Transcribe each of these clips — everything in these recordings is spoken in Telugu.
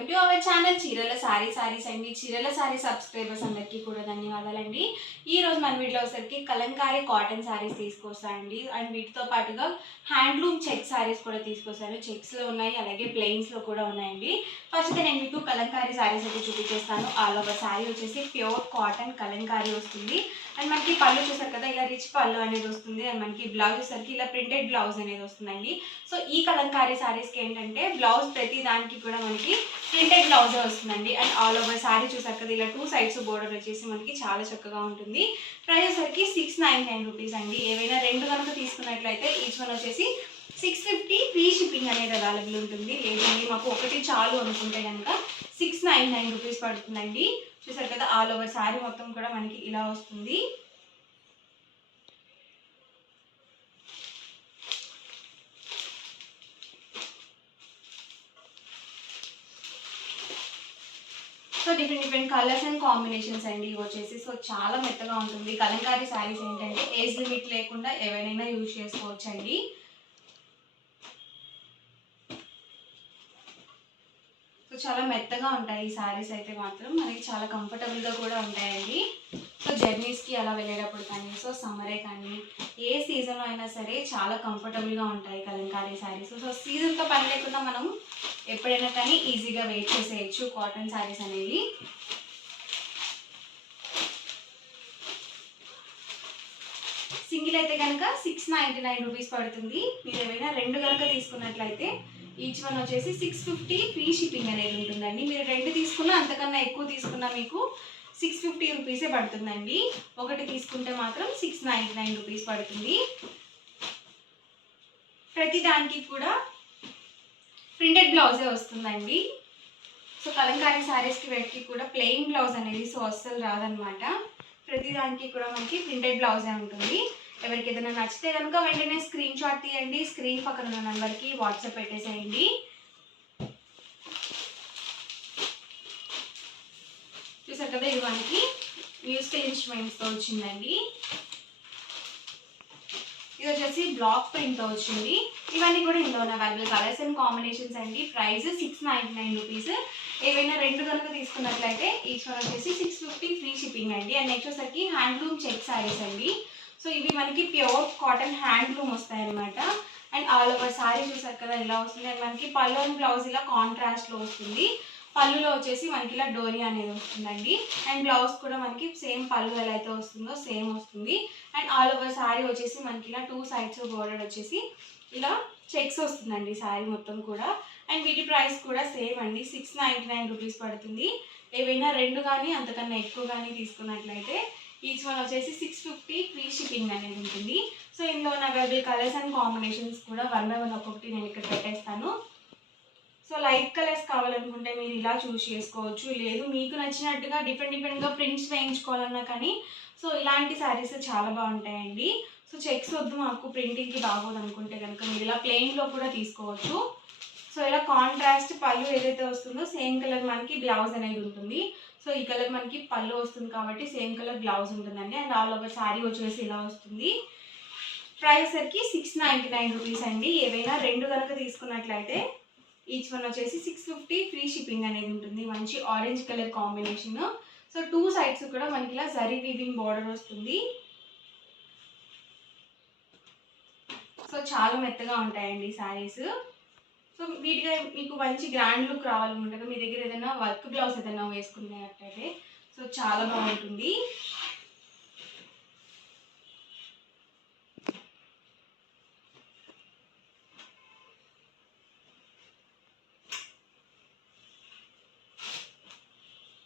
వెల్కమ్ టు అవర్ ఛానల్ చీరల సారీస్ అండి. చీరల సారీ సబ్స్క్రైబర్స్ అందరికీ కూడా ధన్యవాదాలండి. ఈ రోజు మన వీడియోలో వచ్చేసరికి కలంకారీ కాటన్ సారీస్ తీసుకొస్తానండి. అండ్ వీటితో పాటుగా హ్యాండ్లూమ్ చెక్ సారీస్ కూడా తీసుకొస్తాను. చెక్స్లో ఉన్నాయి, అలాగే ప్లెయిన్స్లో కూడా ఉన్నాయండి. ఫస్ట్ నేను మీకు కలంకారీ సారీస్ అయితే చూపించేస్తాను. ఆల్ ఓవర్ సారీ వచ్చేసి ప్యూర్ కాటన్ కలంకారీ వస్తుంది. అండ్ మనకి పళ్ళు చూసారు కదా, ఇలా రిచ్ పళ్ళు అనేది వస్తుంది. అండ్ మనకి బ్లౌజ్ వచ్చేసరికి ఇలా ప్రింటెడ్ బ్లౌజ్ అనేది వస్తుందండి. సో ఈ కలంకారీ సారీస్కి ఏంటంటే బ్లౌజ్ ప్రతి దానికి కూడా మనకి ప్రింటెడ్ బ్లౌజే వస్తుందండి. అండ్ ఆల్ ఓవర్ సారీ చూసారు కదా, ఇలా 2 సైడ్స్ బోర్డర్ వచ్చేసి మనకి చాలా చక్కగా ఉంటుంది. ప్రైస్ వచ్చేసరికి 699 రూపీస్ అండి. ఏవైనా రెండు కనుక తీసుకున్నట్లయితే ఈచ్ వన్ వచ్చేసి 650 ఫ్రీ షిప్పింగ్ అనేది అవైలబుల్ ఉంటుంది. లేదండి మాకు ఒకటి చాలు అనుకుంటే కనుక 699 రూపీస్ పడుతుందండి. చూసారు కదా, ఆల్ ఓవర్ సారీ మొత్తం కూడా మనకి ఇలా వస్తుంది. So different colours and combinations అండి ఇవి వచ్చేసి. సో చాలా మెత్తగా ఉంటుంది. కలంకారీ శారీస్ ఏంటంటే ఏజ్ లిమిట్ లేకుండా ఎవరైనా యూజ్ చేసుకోవచ్చు అండి. సో చాలా మెత్తగా ఉంటాయి ఈ శారీస్ అయితే మాత్రం మనకి చాలా కంఫర్టబుల్గా కూడా ఉంటాయండి. సో జర్నీస్కి అలా వెళ్ళేటప్పుడు కానీ, సో సమ్మరే కానీ, ఏ సీజన్లో అయినా సరే చాలా కంఫర్టబుల్గా ఉంటాయి కలంకారీ శారీస్. సో సీజన్తో పని లేకుండా మనం ఎప్పుడైనా కానీ ఈజీగా వెయిట్ చేసేయచ్చు కాటన్ శారీస్ అనేవి. సింగిల్ అయితే కనుక 699 రూపీస్ పడుతుంది. మీరు ఏమైనా రెండు కనుక తీసుకున్నట్లయితే ఈచ్ వన్ వచ్చేసి 650 ఫ్రీ షిప్పింగ్ అనేది ఉంటుందండి. మీరు రెండు తీసుకున్నా అంతకన్నా ఎక్కువ తీసుకున్నా మీకు 650 రూపీసే పడుతుందండి. ఒకటి తీసుకుంటే మాత్రం 699 రూపీస్ పడుతుంది. ప్రతి దానికి కూడా ప్రింటెడ్ బ్లౌజే వస్తుందండి. సో కలంకారీ శారీస్కి వీటికి కూడా ప్లెయిన్ బ్లౌజ్ అనేది సో అస్సలు రాదనమాట. ప్రతి దానికి కూడా మనకి ప్రింటెడ్ బ్లౌజే ఉంటుంది. ఎవరికి ఏదైనా నచ్చితే కనుక వెంటనే స్క్రీన్ షాట్ తీయండి. స్క్రీన్ పక్కన ఉన్న నెంబర్కి వాట్సాప్ పెట్టేసేయండి. చూసారు కదా, ఇది మనకి మ్యూజికల్ ఇన్స్ట్రుమెంట్స్తో వచ్చిందండి. ఇది వచ్చేసి బ్లాక్ ప్రింట్తో వచ్చింది. ఇవన్నీ కూడా ఇందులో ఉన్న అవైలబుల్ కలర్స్ అండ్ కాంబినేషన్స్ అండి. Price 699 rupees. ఏవైనా రెండు కనుక తీసుకున్నట్లయితే ఈచ్ వన్ వచ్చేసి 650 ఫ్రీ షిప్పింగ్ అండి. అండ్ నెక్స్ట్ వచ్చేసరికి హ్యాండ్లూమ్ చెక్ శారీస్ అండి. సో ఇవి మనకి ప్యూర్ కాటన్ హ్యాండ్లూమ్ వస్తాయి అనమాట. అండ్ ఆల్ ఓవర్ శారీ చూసారు కదా ఇలా వస్తుంది. అండ్ మనకి పళ్ళు అండ్ బ్లౌజ్ ఇలా కాంట్రాస్ట్లో వస్తుంది. పళ్ళులో వచ్చేసి మనకి ఇలా డోరీ అనేది వస్తుందండి. అండ్ బ్లౌజ్ కూడా మనకి సేమ్ పళ్ళు ఎలా అయితే వస్తుందో సేమ్ వస్తుంది. అండ్ ఆల్ ఓవర్ శారీ వచ్చేసి మనకి ఇలా 2 సైడ్స్ బోర్డర్ వచ్చేసి ఇలా చెక్స్ వస్తుందండి శారీ మొత్తం కూడా. అండ్ వీటి ప్రైస్ కూడా సేమ్ అండి, 699 రూపీస్ పడుతుంది. ఏవైనా రెండు కానీ అంతకన్నా ఎక్కువ కానీ తీసుకున్నట్లయితే ఈచ్ వన్ వచ్చేసి 650 ఫ్రీ షిప్పింగ్ అనేది ఉంటుంది. సో ఇందులో ఉన్న అవైలబుల్ కలర్స్ అండ్ కాంబినేషన్స్ కూడా 1 by 1 ఒక్కొక్కటి నేను ఇక్కడ పెట్టేస్తాను. సో లైట్ కలర్స్ కావాలనుకుంటే మీరు ఇలా చూస్ చేసుకోవచ్చు. లేదు మీకు నచ్చినట్టుగా డిఫరెంట్గా ప్రింట్స్ వేయించుకోవాలన్నా కానీ సో ఇలాంటి శారీస్ చాలా బాగుంటాయండి. సో చెక్స్ వద్దు మాకు ప్రింటింగ్కి బాగోదు అనుకుంటే కనుక మీరు ఇలా ప్లెయిన్లో కూడా తీసుకోవచ్చు. సో ఇలా కాంట్రాస్ట్ పళ్ళు ఏదైతే వస్తుందో సేమ్ కలర్ మనకి బ్లౌజ్ అనేది ఉంటుంది. సో ఈ కలర్ మనకి పళ్ళు వస్తుంది కాబట్టి సేమ్ కలర్ బ్లౌజ్ ఉంటుందండి. అండ్ ఆల్ ఓవర్ శారీ వచ్చేసి ఇలా వస్తుంది. ప్రైస్ సరికి 699 రూపీస్ అండి. ఏవైనా రెండు కనుక తీసుకున్నట్లయితే ఈచ్ వన్ వచ్చేసి 650 ఫ్రీ షిప్పింగ్ అనేది ఉంటుంది. మంచి orange colour combination. So 2 sides కూడా మనకి ఇలా జరీ వీవింగ్ బార్డర్ వస్తుంది. సో చాలా మెత్తగా ఉంటాయండి శారీస్. సో వీటిగా మీకు మంచి గ్రాండ్ లుక్ రావాలనుకుంటే మీ దగ్గర ఏదైనా వర్క్ బ్లౌజ్ ఏదైనా వేసుకునేటట్టయితే సో చాలా బాగుంటుంది.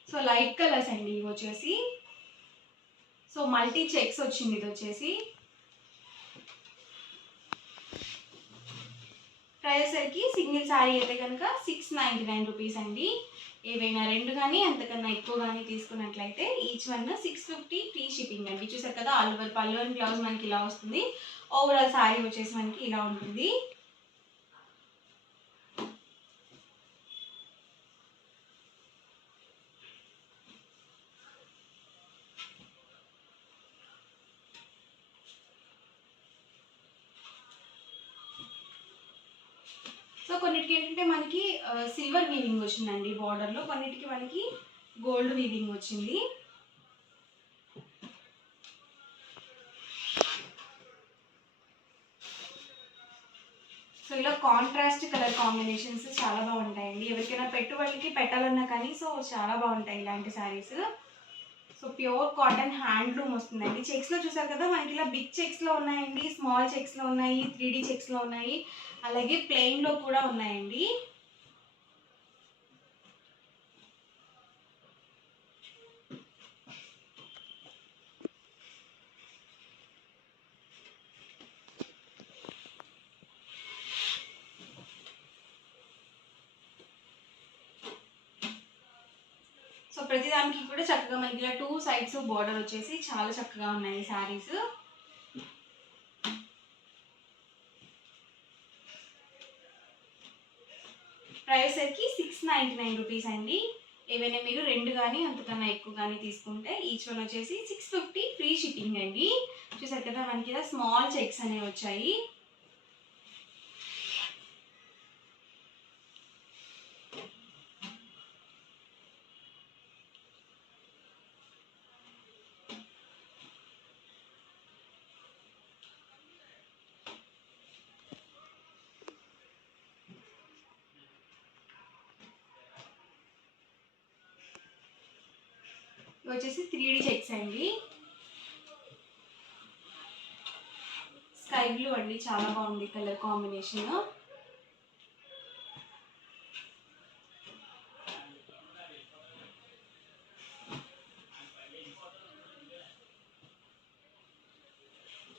సో లైట్ కలర్స్ అండి ఇవి వచ్చేసి. సో మల్టీ చెక్స్ వచ్చింది ఇది వచ్చేసి. ప్రైస్ సరికి సింగిల్ శారీ అయితే కనుక 699 రూపీస్ అండి. ఏవైనా రెండు కానీ అంతకన్నా ఎక్కువ కానీ తీసుకున్నట్లయితే ఈచ్ వన్ 650 ఫ్రీ షిప్పింగ్ అండి. చూసారు కదా, ఆల్ ఓవర్ పళ్ళు అండ్ బ్లౌజ్ మనకి ఇలా వస్తుంది. ఓవరాల్ శారీ వచ్చేసి మనకి ఇలా ఉంటుంది. సో కొన్నిటికి ఏంటంటే మనకి సిల్వర్ వీవింగ్ వచ్చిందండి బార్డర్లో, కొన్నిటికి మనకి గోల్డ్ వీవింగ్ వచ్చింది. సో ఇలా కాంట్రాస్ట్ కలర్ కాంబినేషన్స్ చాలా బాగుంటాయండి. ఎవరికైనా పెట్టుబడికి పెట్టాలన్నా కానీ సో చాలా బాగుంటాయి ఇలాంటి saris. So pure cotton handloom వస్తుందండి. చెక్స్లో చూసారు కదా మనకి ఇలా బిగ్ చెక్స్లో ఉన్నాయండి, స్మాల్ చెక్స్లో ఉన్నాయి, 3D చెక్స్లో ఉన్నాయి, అలాగే ప్లెయిన్లో కూడా ఉన్నాయండి. సో ప్రతిదానికి కూడా చక్కగా మనకి ఇలా 2 సైడ్స్ బార్డర్ వచ్చేసి చాలా చక్కగా ఉన్నాయి శారీస్. ప్రైస్ వచ్చి 699 రూపీస్ అండి. ఏవైనా మీరు 2 కానీ అంతకన్నా ఎక్కువ కానీ తీసుకుంటే ఈచ్ వన్ వచ్చేసి 650 ఫ్రీ షిప్పింగ్ అండి. చూసారు కదా మనకి ఇలా స్మాల్ చెక్స్ అనేవి వచ్చాయి. ఇవి వచ్చేసి 3D చెక్స్ అండి. స్కై బ్లూ అండి, చాలా బాగుంది కలర్ కాంబినేషన్.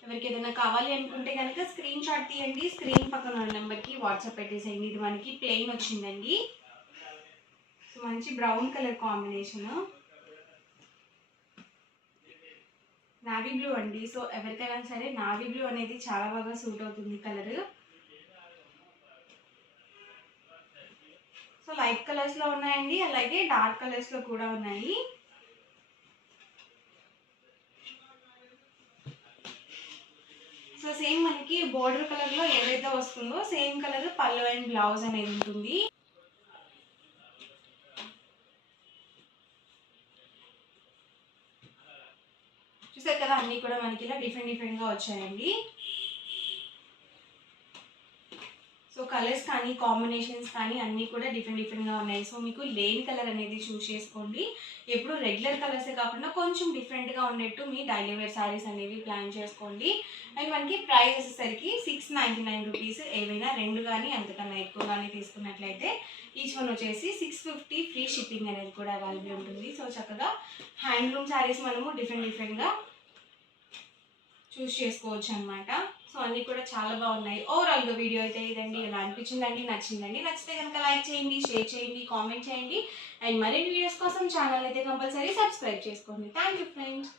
ఎవరికి ఏదైనా కావాలి అనుకుంటే కనుక స్క్రీన్ షాట్ తీయండి, స్క్రీన్ పక్కన ఉన్న నెంబర్కి వాట్సాప్ పెట్టేసేయండి. ఇది మనకి ప్లెయిన్ వచ్చిందండి. సో మంచి brown colour combination, navy blue అండి. సో ఎవరికైనా సరే నావీ బ్లూ అనేది చాలా బాగా సూట్ అవుతుంది కలర్. సో లైట్ కలర్స్లో ఉన్నాయండి, అలాగే డార్క్ కలర్స్లో కూడా ఉన్నాయి. సో సేమ్ మనకి బోర్డర్ కలర్లో ఏదైతే వస్తుందో సేమ్ కలర్ పళ్ళు అండ్ బ్లౌజ్ అనేది ఉంటుంది. చూసారు కదా అన్నీ కూడా మనకి ఇలా డిఫరెంట్గా వచ్చాయండి. సో కలర్స్ కానీ కాంబినేషన్స్ కానీ అన్నీ కూడా డిఫరెంట్గా ఉన్నాయి. సో మీకు లేని కలర్ అనేది చూస్ చేసుకోండి. ఎప్పుడు రెగ్యులర్ కలర్సే కాకుండా కొంచెం డిఫరెంట్గా ఉండేట్టు మీ డైలీ వేర్ శారీస్ అనేవి ప్లాన్ చేసుకోండి. అండ్ మనకి ప్రైస్ వచ్చేసరికి 699 రూపీస్. ఏవైనా 2 కానీ అంతకన్నా ఎక్కువ కానీ తీసుకున్నట్లయితే ఈచ్ వన్ వచ్చేసి 650 ఫ్రీ షిప్పింగ్ అనేది కూడా అవైలబుల్ ఉంటుంది. సో చక్కగా హ్యాండ్లూమ్ శారీస్ మనము డిఫరెంట్గా చూస్ చేసుకోవచ్చు అనమాట. సో అన్నీ కూడా చాలా బాగున్నాయి. ఓవరాల్గా వీడియో అయితే ఇదండి. ఎలా అనిపించిందండి? నచ్చిందండి? నచ్చితే కనుక లైక్ చేయండి, షేర్ చేయండి, కామెంట్ చేయండి. అండ్ మరిన్ని వీడియోస్ కోసం ఛానల్ అయితే కంపల్సరీ సబ్స్క్రైబ్ చేసుకోండి. Thank you friends.